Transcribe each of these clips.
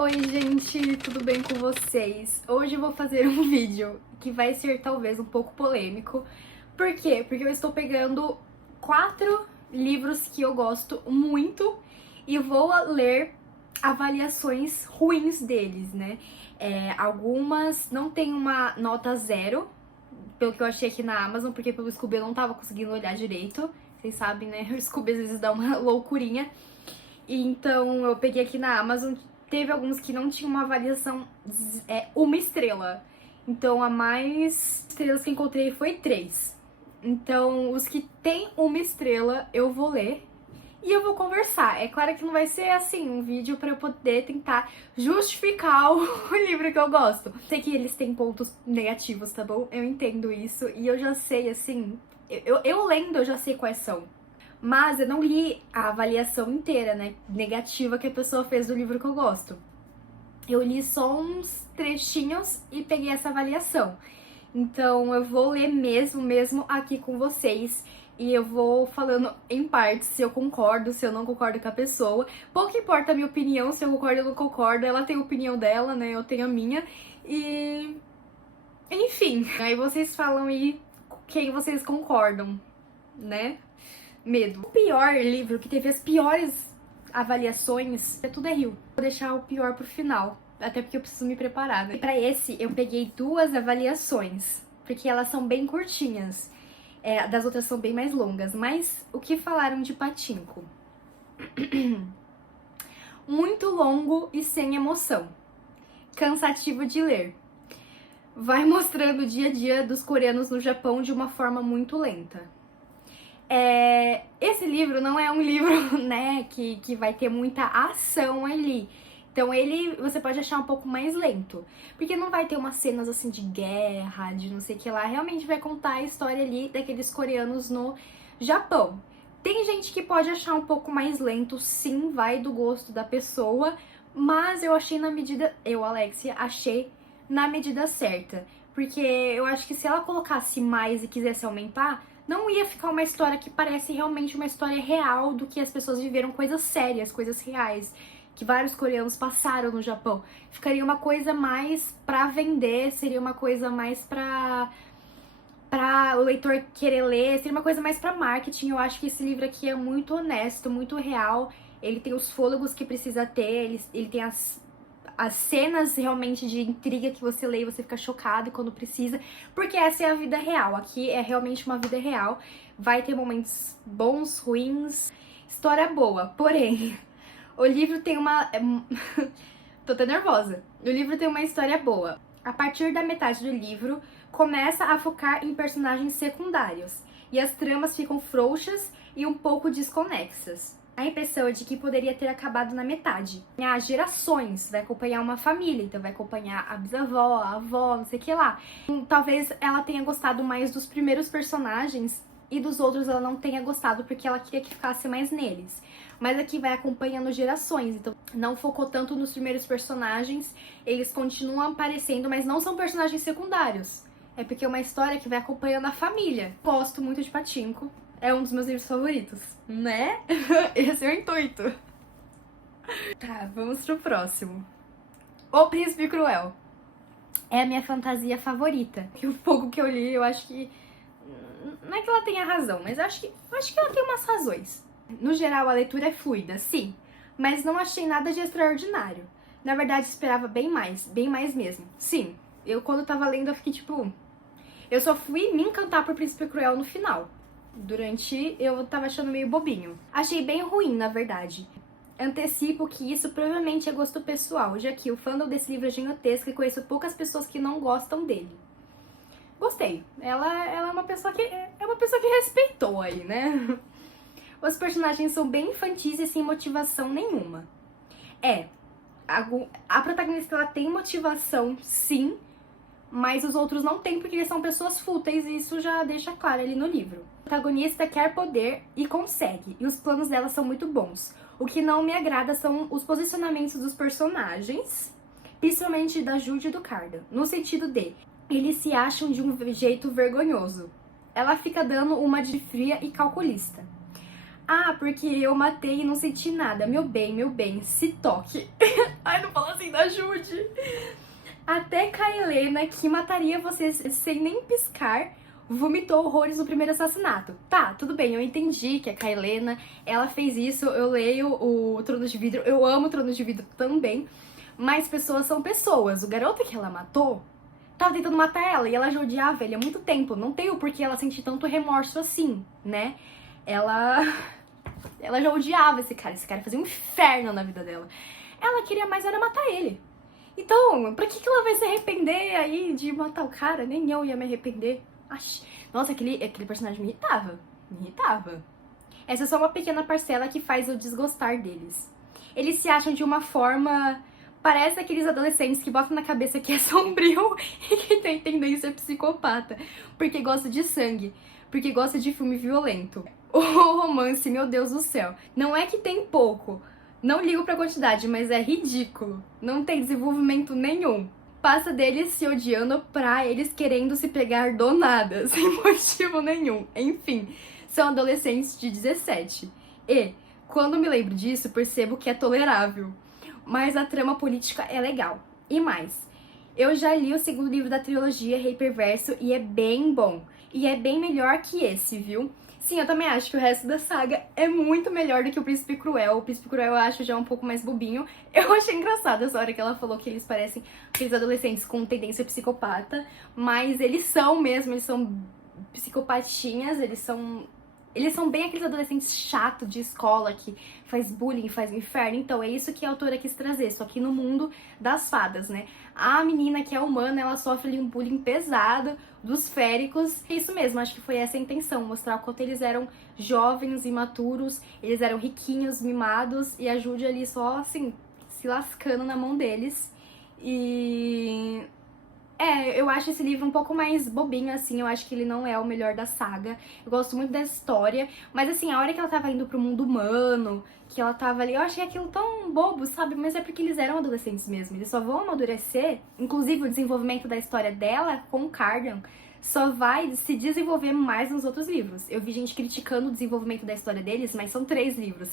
Oi gente, tudo bem com vocês? Hoje eu vou fazer um vídeo que vai ser talvez um pouco polêmico. Por quê? Porque eu estou pegando 4 livros que eu gosto muito e vou ler avaliações ruins deles, né? Algumas não tem uma nota 0, pelo que eu achei aqui na Amazon, porque pelo Scooby eu não tava conseguindo olhar direito. Vocês sabem, né? O Scooby às vezes dá uma loucurinha. Então eu peguei aqui na Amazon, teve alguns que não tinham uma avaliação 1 estrela. Então a mais estrelas que encontrei foi 3. Então os que tem 1 estrela eu vou ler e eu vou conversar. É claro que não vai ser assim um vídeo pra eu poder tentar justificar o livro que eu gosto. Sei que eles têm pontos negativos, tá bom? Eu entendo isso e eu já sei assim, eu lendo eu já sei quais são. Mas eu não li a avaliação inteira, né, negativa que a pessoa fez do livro que eu gosto. Eu li só uns trechinhos e peguei essa avaliação. Então eu vou ler mesmo aqui com vocês. E eu vou falando em partes se eu concordo, se eu não concordo com a pessoa. Pouco importa a minha opinião, se eu concordo ou não concordo. Ela tem a opinião dela, né, eu tenho a minha. E... enfim, aí vocês falam aí quem vocês concordam, né? Medo. O pior livro que teve as piores avaliações, tudo é Rio. Vou deixar o pior pro final, até porque eu preciso me preparar, né? E pra esse eu peguei 2 avaliações, porque elas são bem curtinhas. Das outras são bem mais longas. Mas o que falaram de Pachinko? Muito longo e sem emoção. Cansativo de ler. Vai mostrando o dia a dia dos coreanos no Japão de uma forma muito lenta. Esse livro não é um livro, né, que vai ter muita ação ali. Então você pode achar um pouco mais lento. Porque não vai ter umas cenas assim de guerra, de não sei o que lá. Realmente vai contar a história ali daqueles coreanos no Japão. Tem gente que pode achar um pouco mais lento, sim, vai do gosto da pessoa. Mas eu achei na medida... Eu, Alexia, achei na medida certa. Porque eu acho que se ela colocasse mais e quisesse aumentar, não ia ficar uma história que parece realmente uma história real do que as pessoas viveram, coisas sérias, coisas reais, que vários coreanos passaram no Japão. Ficaria uma coisa mais pra vender, seria uma coisa mais pra o leitor querer ler, seria uma coisa mais pra marketing. Eu acho que esse livro aqui é muito honesto, muito real. Ele tem os fôlegos que precisa ter, ele tem as cenas realmente de intriga que você lê e você fica chocado quando precisa, porque essa é a vida real. Aqui é realmente uma vida real. Vai ter momentos bons, ruins, história boa. Porém, o livro tem uma... tô até nervosa. O livro tem uma história boa. A partir da metade do livro, começa a focar em personagens secundários, e as tramas ficam frouxas e um pouco desconexas. A impressão é de que poderia ter acabado na metade. Há gerações, vai acompanhar uma família, então vai acompanhar a bisavó, a avó, não sei o que lá. Talvez ela tenha gostado mais dos primeiros personagens e dos outros ela não tenha gostado porque ela queria que ficasse mais neles. Mas aqui vai acompanhando gerações, então não focou tanto nos primeiros personagens, eles continuam aparecendo, mas não são personagens secundários. É porque é uma história que vai acompanhando a família. Gosto muito de Pachinko. É um dos meus livros favoritos, né? Esse é o intuito. Tá, vamos pro próximo. O Príncipe Cruel. É a minha fantasia favorita. E o pouco que eu li, eu acho que... não é que ela tenha razão, mas eu acho que ela tem umas razões. No geral, a leitura é fluida, sim. Mas não achei nada de extraordinário. Na verdade, esperava bem mais mesmo. Sim, eu quando tava lendo, eu fiquei tipo... eu só fui me encantar por Príncipe Cruel no final. Durante, eu tava achando meio bobinho. Achei bem ruim, na verdade. Antecipo que isso provavelmente é gosto pessoal, já que o fandom desse livro é gigantesco e conheço poucas pessoas que não gostam dele. Gostei. Ela é uma pessoa que respeitou aí, né? Os personagens são bem infantis e sem motivação nenhuma. A protagonista ela tem motivação, sim, mas os outros não têm porque eles são pessoas fúteis e isso já deixa claro ali no livro. A protagonista quer poder e consegue, e os planos dela são muito bons. O que não me agrada são os posicionamentos dos personagens, principalmente da Jude e do Cardan, no sentido de eles se acham de um jeito vergonhoso. Ela fica dando uma de fria e calculista. Ah, porque eu matei e não senti nada. Meu bem, se toque. Ai, não fala assim, ajude. Até Kaelena, que mataria você sem nem piscar, vomitou horrores no primeiro assassinato. Tá, tudo bem, eu entendi que a Kaelena, ela fez isso, eu leio o Trono de Vidro, eu amo o Trono de Vidro também, mas pessoas são pessoas. O garoto que ela matou tava tentando matar ela e ela já odiava ele há muito tempo. Não tem o porquê ela sentir tanto remorso assim, né? Ela já odiava esse cara fazia um inferno na vida dela. Ela queria mais era matar ele. Então, pra que ela vai se arrepender aí de matar o cara? Nem eu ia me arrepender. Nossa, aquele personagem me irritava. Me irritava. Essa é só uma pequena parcela que faz eu desgostar deles. Eles se acham de uma forma... Parece aqueles adolescentes que botam na cabeça que é sombrio e que tem tendência psicopata. Porque gosta de sangue. Porque gosta de filme violento. O romance, meu Deus do céu. Não é que tem pouco. Não ligo pra quantidade, mas é ridículo. Não tem desenvolvimento nenhum. Passa deles se odiando pra eles querendo se pegar do nada, sem motivo nenhum. Enfim, são adolescentes de 17. E, quando me lembro disso, percebo que é tolerável. Mas a trama política é legal. E mais, eu já li o segundo livro da trilogia Rei Perverso e é bem bom. E é bem melhor que esse, viu? Sim, eu também acho que o resto da saga é muito melhor do que o Príncipe Cruel. O Príncipe Cruel eu acho já um pouco mais bobinho. Eu achei engraçado essa hora que ela falou que eles parecem aqueles adolescentes com tendência psicopata. Mas eles são mesmo, eles são psicopatinhas, eles são bem aqueles adolescentes chatos de escola que faz bullying, faz inferno. Então é isso que a autora quis trazer, só que no mundo das fadas, né? A menina que é humana, ela sofre ali um bullying pesado dos féricos. É isso mesmo, acho que foi essa a intenção, mostrar o quanto eles eram jovens, imaturos, eles eram riquinhos, mimados, e a Judy ali só, assim, se lascando na mão deles. E... eu acho esse livro um pouco mais bobinho, assim, eu acho que ele não é o melhor da saga. Eu gosto muito da história, mas assim, a hora que ela tava indo pro mundo humano, que ela tava ali, eu achei aquilo tão bobo, sabe? Mas é porque eles eram adolescentes mesmo, eles só vão amadurecer. Inclusive, o desenvolvimento da história dela com o Cardan só vai se desenvolver mais nos outros livros. Eu vi gente criticando o desenvolvimento da história deles, mas são 3 livros.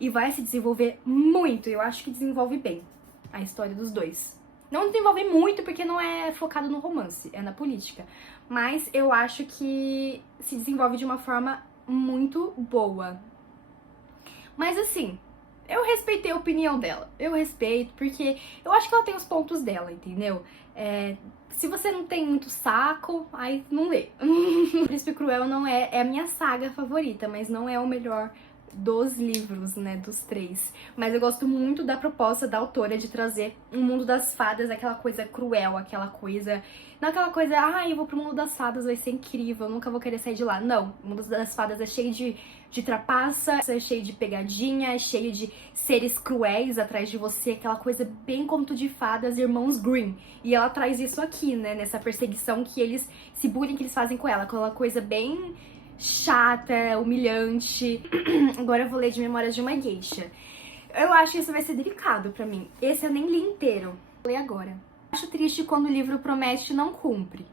E vai se desenvolver muito, eu acho que desenvolve bem a história dos dois. Não desenvolve muito porque não é focado no romance, é na política. Mas eu acho que se desenvolve de uma forma muito boa. Mas assim, eu respeitei a opinião dela. Eu respeito porque eu acho que ela tem os pontos dela, entendeu? Se você não tem muito saco, aí não lê. Príncipe Cruel não é a minha saga favorita, mas não é o melhor dos livros, né, dos 3. Mas eu gosto muito da proposta da autora de trazer um mundo das fadas, aquela coisa cruel, aquela coisa... Não aquela coisa, eu vou pro mundo das fadas, vai ser incrível, eu nunca vou querer sair de lá. Não, o mundo das fadas é cheio de trapaça, é cheio de pegadinha, é cheio de seres cruéis atrás de você, aquela coisa bem conto de fadas, irmãos Grimm. E ela traz isso aqui, né, nessa perseguição que eles, esse bullying que eles fazem com ela, aquela coisa bem... chata, humilhante. Agora eu vou ler de Memórias de uma Geisha. Eu acho que isso vai ser delicado pra mim. Esse eu nem li inteiro. Vou ler agora. Acho triste quando o livro promete e não cumpre.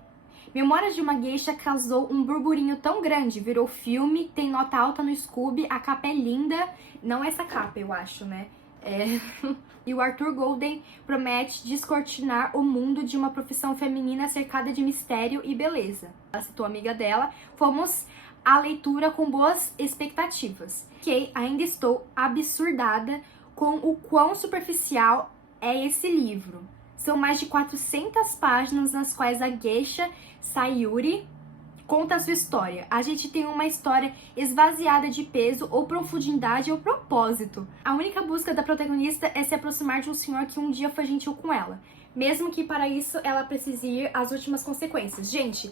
Memórias de uma Geisha causou um burburinho tão grande, virou filme, tem nota alta no Scooby, a capa é linda. Não essa capa, eu acho, né? E o Arthur Golden promete descortinar o mundo de uma profissão feminina cercada de mistério e beleza. Ela citou a amiga dela. Fomos à leitura com boas expectativas. Que ainda estou absurdada com o quão superficial é esse livro. São mais de 400 páginas nas quais a geisha Sayuri conta a sua história. A gente tem uma história esvaziada de peso ou profundidade ou propósito. A única busca da protagonista é se aproximar de um senhor que um dia foi gentil com ela. Mesmo que para isso ela precise ir às últimas consequências. Gente,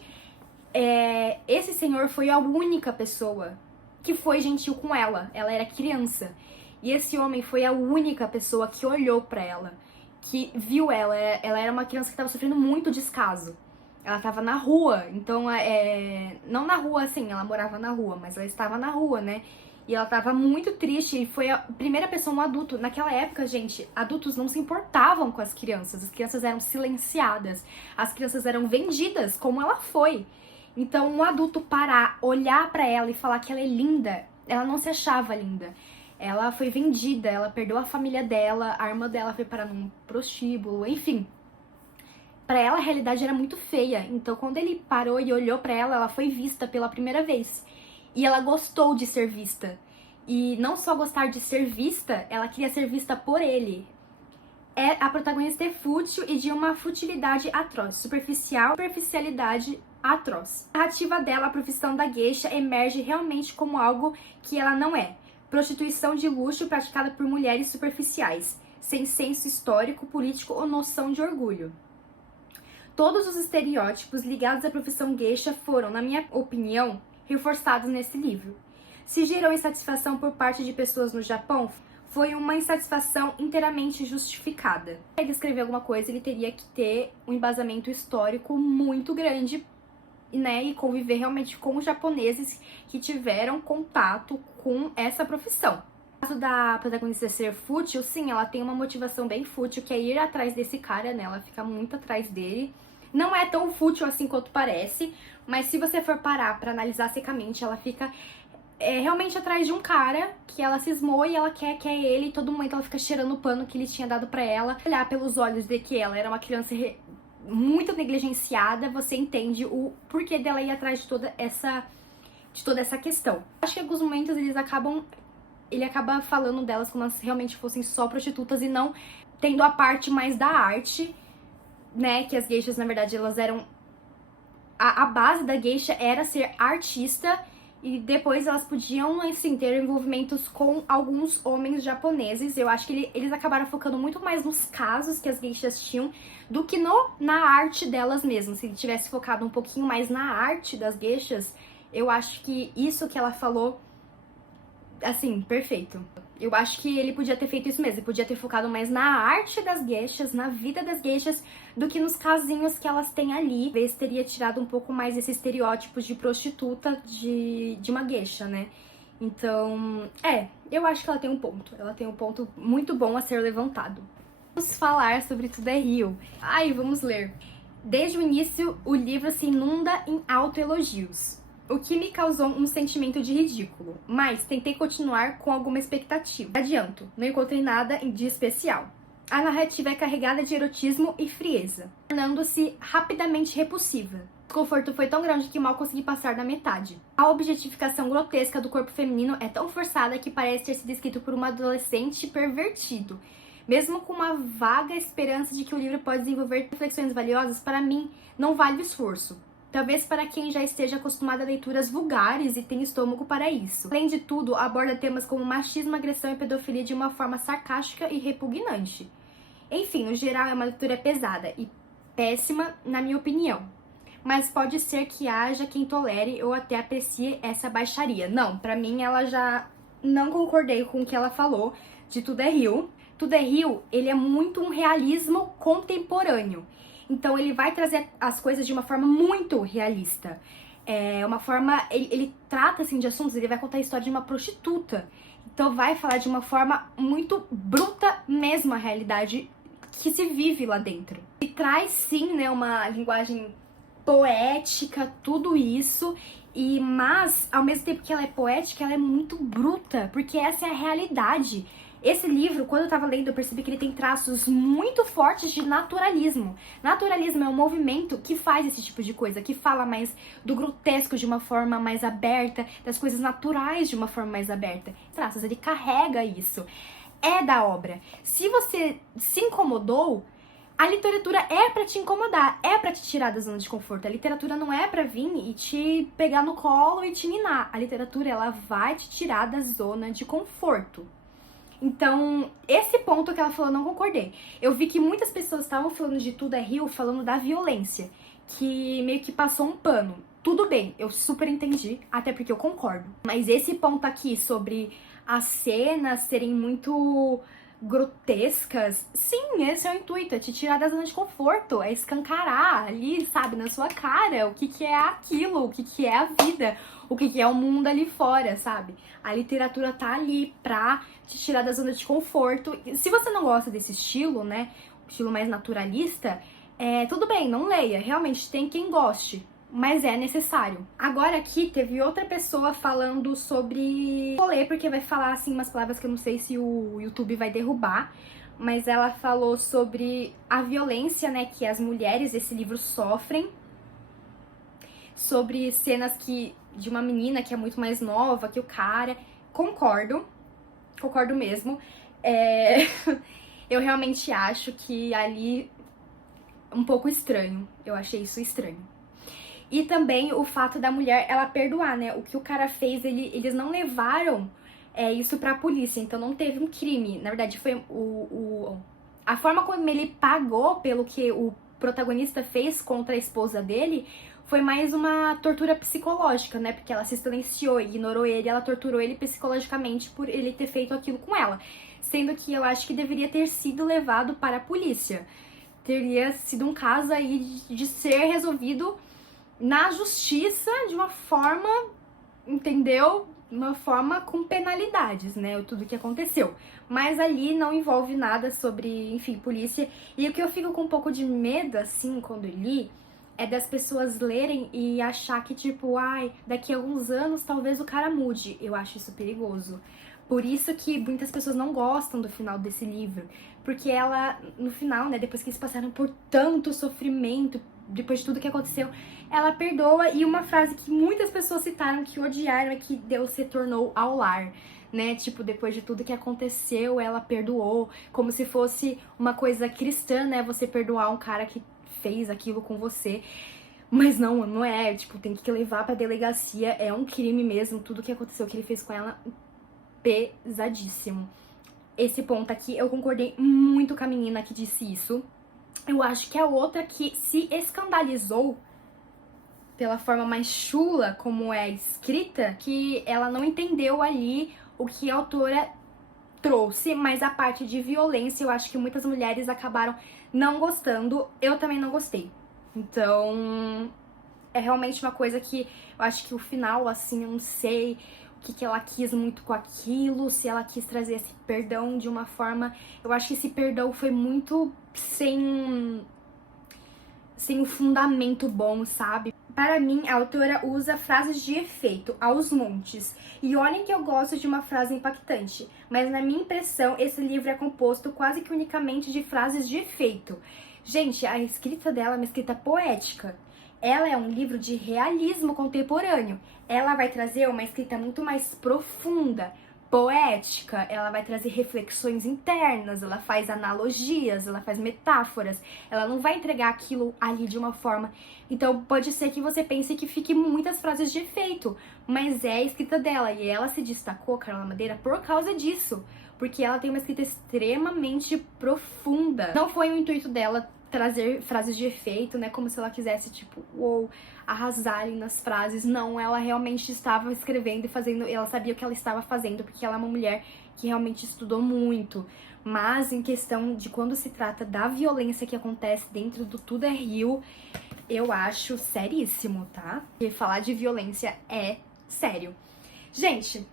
esse senhor foi a única pessoa que foi gentil com ela. Ela era criança. E esse homem foi a única pessoa que olhou pra ela, que viu ela. Ela era uma criança que estava sofrendo muito descaso. Ela estava na rua, então, não na rua assim, ela morava na rua, mas ela estava na rua, né? E ela estava muito triste e foi a primeira pessoa, um adulto. Naquela época, gente, adultos não se importavam com as crianças eram silenciadas, as crianças eram vendidas, como ela foi. Então, um adulto parar, olhar pra ela e falar que ela é linda, ela não se achava linda. Ela foi vendida, ela perdeu a família dela, a irmã dela foi parar num prostíbulo, enfim. Pra ela a realidade era muito feia, então quando ele parou e olhou pra ela, ela foi vista pela primeira vez. E ela gostou de ser vista. E não só gostar de ser vista, ela queria ser vista por ele. A protagonista é fútil e de uma futilidade atroz, superficialidade atroz. A narrativa dela, a profissão da geisha, emerge realmente como algo que ela não é. Prostituição de luxo praticada por mulheres superficiais, sem senso histórico, político ou noção de orgulho. Todos os estereótipos ligados à profissão geisha foram, na minha opinião, reforçados nesse livro. Se gerou insatisfação por parte de pessoas no Japão, foi uma insatisfação inteiramente justificada. Para ele escrever alguma coisa, ele teria que ter um embasamento histórico muito grande, né, e conviver realmente com os japoneses que tiveram contato com essa profissão. No caso da protagonista ser fútil, sim, ela tem uma motivação bem fútil, que é ir atrás desse cara, né, ela fica muito atrás dele. Não é tão fútil assim quanto parece, mas se você for parar pra analisar secamente, ela fica realmente atrás de um cara que ela cismou e ela quer ele, e todo momento ela fica cheirando o pano que ele tinha dado pra ela. Olhar pelos olhos de que ela era uma criança muito negligenciada, você entende o porquê dela ir atrás de toda essa questão. Acho que em alguns momentos ele acaba falando delas como se realmente fossem só prostitutas e não tendo a parte mais da arte, né, que as geishas, na verdade, elas eram... A base da geisha era ser artista e depois elas podiam, assim, ter envolvimentos com alguns homens japoneses. Eu acho que eles acabaram focando muito mais nos casos que as geishas tinham do que na arte delas mesmas. Se ele tivesse focado um pouquinho mais na arte das geishas, eu acho que isso que ela falou, assim, perfeito. Eu acho que ele podia ter feito isso mesmo, ele podia ter focado mais na arte das geishas, na vida das geishas, do que nos casinhos que elas têm ali. Talvez teria tirado um pouco mais esse estereótipo de prostituta de uma geisha, né? Então, eu acho que ela tem um ponto muito bom a ser levantado. Vamos falar sobre Tudo é Rio. Vamos ler. Desde o início, o livro se inunda em autoelogios, o que me causou um sentimento de ridículo, mas tentei continuar com alguma expectativa. Adianto, não encontrei nada de especial. A narrativa é carregada de erotismo e frieza, tornando-se rapidamente repulsiva. O desconforto foi tão grande que mal consegui passar da metade. A objetificação grotesca do corpo feminino é tão forçada que parece ter sido escrito por um adolescente pervertido. Mesmo com uma vaga esperança de que o livro pode desenvolver reflexões valiosas, para mim, não vale o esforço. Talvez para quem já esteja acostumado a leituras vulgares e tem estômago para isso. Além de tudo, aborda temas como machismo, agressão e pedofilia de uma forma sarcástica e repugnante. Enfim, no geral é uma leitura pesada e péssima, na minha opinião. Mas pode ser que haja quem tolere ou até aprecie essa baixaria. Não, pra mim ela já não concordei com o que ela falou de Tudo é Rio. Tudo é Rio, ele é muito um realismo contemporâneo. Então ele vai trazer as coisas de uma forma muito realista. Uma forma... Ele trata, assim, de assuntos, ele vai contar a história de uma prostituta. Então vai falar de uma forma muito bruta mesmo a realidade que se vive lá dentro. E traz, sim, né, uma linguagem poética, tudo isso. Mas, ao mesmo tempo que ela é poética, ela é muito bruta, porque essa é a realidade. Esse livro, quando eu tava lendo, eu percebi que ele tem traços muito fortes de naturalismo. Naturalismo é um movimento que faz esse tipo de coisa, que fala mais do grotesco de uma forma mais aberta, das coisas naturais de uma forma mais aberta. Traços, ele carrega isso. É da obra. Se você se incomodou, a literatura é pra te incomodar, é pra te tirar da zona de conforto. A literatura não é pra vir e te pegar no colo e te ninar. A literatura, ela vai te tirar da zona de conforto. Então, esse ponto que ela falou, eu não concordei. Eu vi que muitas pessoas estavam falando de Tudo é Rio, falando da violência, que meio que passou um pano. Tudo bem, eu super entendi, até porque eu concordo. Mas esse ponto aqui sobre as cenas serem muito grotescas, sim, esse é o intuito, é te tirar da zona de conforto, é escancarar ali, sabe, na sua cara o que é aquilo, o que é a vida, o que é o mundo ali fora, sabe? A literatura tá ali pra te tirar da zona de conforto. Se você não gosta desse estilo, né, o estilo mais naturalista, tudo bem, não leia, realmente tem quem goste. mas é necessário. Agora aqui teve outra pessoa falando sobre... Vou ler porque vai falar assim umas palavras que eu não sei se o YouTube vai derrubar, mas ela falou sobre a violência, né, que as mulheres desse livro sofrem, sobre cenas de uma menina que é muito mais nova que o cara. Concordo mesmo. Eu realmente acho que ali um pouco estranho. Eu achei isso estranho. E também o fato da mulher, ela perdoar, né? O que o cara fez, eles não levaram isso pra polícia, então não teve um crime. Na verdade, foi a forma como ele pagou pelo que o protagonista fez contra a esposa dele foi mais uma tortura psicológica, né? Porque ela se silenciou, ignorou ele, ela torturou ele psicologicamente por ele ter feito aquilo com ela. Sendo que eu acho que deveria ter sido levado para a polícia. Teria sido um caso aí de ser resolvido na justiça de uma forma, entendeu? Uma forma com penalidades, né? Tudo que aconteceu. Mas ali não envolve nada sobre, enfim, polícia. E o que eu fico com um pouco de medo, assim, quando eu li, é das pessoas lerem e achar que, tipo, ai, daqui a alguns anos talvez o cara mude. Eu acho isso perigoso. Por isso que muitas pessoas não gostam do final desse livro. Porque ela, no final, né, depois que eles passaram por tanto sofrimento, depois de tudo que aconteceu, ela perdoa. E uma frase que muitas pessoas citaram, que odiaram, é que Deus se tornou ao lar, né? Tipo, depois de tudo que aconteceu, ela perdoou, como se fosse uma coisa cristã, né? Você perdoar um cara que fez aquilo com você. Mas não é, tipo, tem que levar pra delegacia, é um crime mesmo, tudo que aconteceu, que ele fez com ela, pesadíssimo. Esse ponto aqui, eu concordei muito com a menina que disse isso. Eu acho que a outra que se escandalizou pela forma mais chula como é escrita, que ela não entendeu ali o que a autora trouxe, mas a parte de violência eu acho que muitas mulheres acabaram não gostando. Eu também não gostei. Então, é realmente uma coisa que eu acho que o final, assim, eu não sei o que ela quis muito com aquilo, se ela quis trazer esse perdão de uma forma... Eu acho que esse perdão foi muito sem um fundamento bom, sabe? Para mim, a autora usa frases de efeito aos montes. E olhem que eu gosto de uma frase impactante, mas na minha impressão, esse livro é composto quase que unicamente de frases de efeito. Gente, a escrita dela é uma escrita poética. Ela é um livro de realismo contemporâneo. Ela vai trazer uma escrita muito mais profunda, poética, ela vai trazer reflexões internas, ela faz analogias, ela faz metáforas, ela não vai entregar aquilo ali de uma forma. Então pode ser que você pense que fique muitas frases de efeito, mas é a escrita dela, e ela se destacou, Carla Madeira, por causa disso, porque ela tem uma escrita extremamente profunda. Não foi o intuito dela trazer frases de efeito, né, como se ela quisesse, tipo, uou, arrasar ali nas frases. Não, ela realmente estava escrevendo e fazendo, ela sabia o que ela estava fazendo, porque ela é uma mulher que realmente estudou muito. Mas em questão de quando se trata da violência que acontece dentro do Tudo é Rio, eu acho seríssimo, tá? Porque falar de violência é sério. Gente,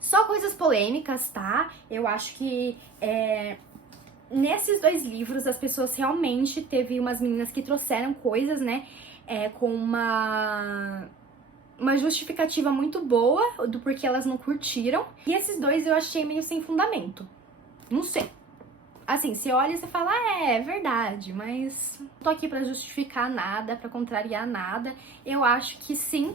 só coisas polêmicas, tá? Eu acho que nesses dois livros, as pessoas realmente teve umas meninas que trouxeram coisas, né, com uma justificativa muito boa do porquê elas não curtiram. E esses dois eu achei meio sem fundamento. Não sei. Assim, você olha e você fala, é verdade, mas não tô aqui pra justificar nada, pra contrariar nada. Eu acho que sim,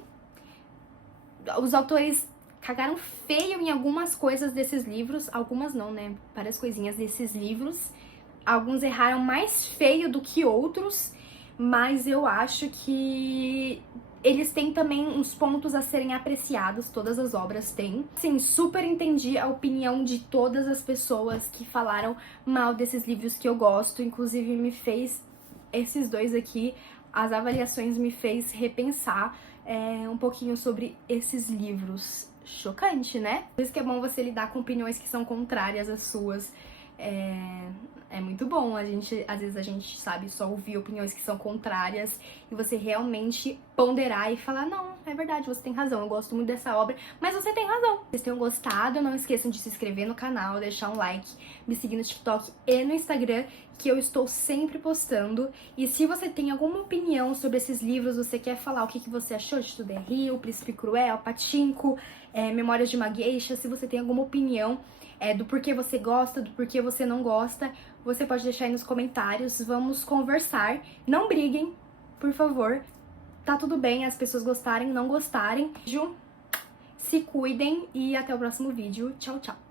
os autores cagaram feio em algumas coisas desses livros, algumas não, né? Várias coisinhas desses livros. Alguns erraram mais feio do que outros, mas eu acho que eles têm também uns pontos a serem apreciados, todas as obras têm. Sim, super entendi a opinião de todas as pessoas que falaram mal desses livros que eu gosto, inclusive me fez, esses dois aqui, as avaliações me fez repensar um pouquinho sobre esses livros. Chocante, né? Por isso que é bom você lidar com opiniões que são contrárias às suas. É muito bom, às vezes a gente sabe só ouvir opiniões que são contrárias e você realmente ponderar e falar, não, é verdade, você tem razão, eu gosto muito dessa obra, mas você tem razão. Se vocês tenham gostado, não esqueçam de se inscrever no canal, deixar um like, me seguir no TikTok e no Instagram, que eu estou sempre postando. E se você tem alguma opinião sobre esses livros, você quer falar o que você achou de Tudo é Rio, Príncipe Cruel, Pachinko, Memórias de uma Geisha, se você tem alguma opinião do porquê você gosta, do porquê você não gosta, você pode deixar aí nos comentários, vamos conversar. Não briguem, por favor. Tá tudo bem as pessoas gostarem, não gostarem. Se cuidem e até o próximo vídeo. Tchau, tchau.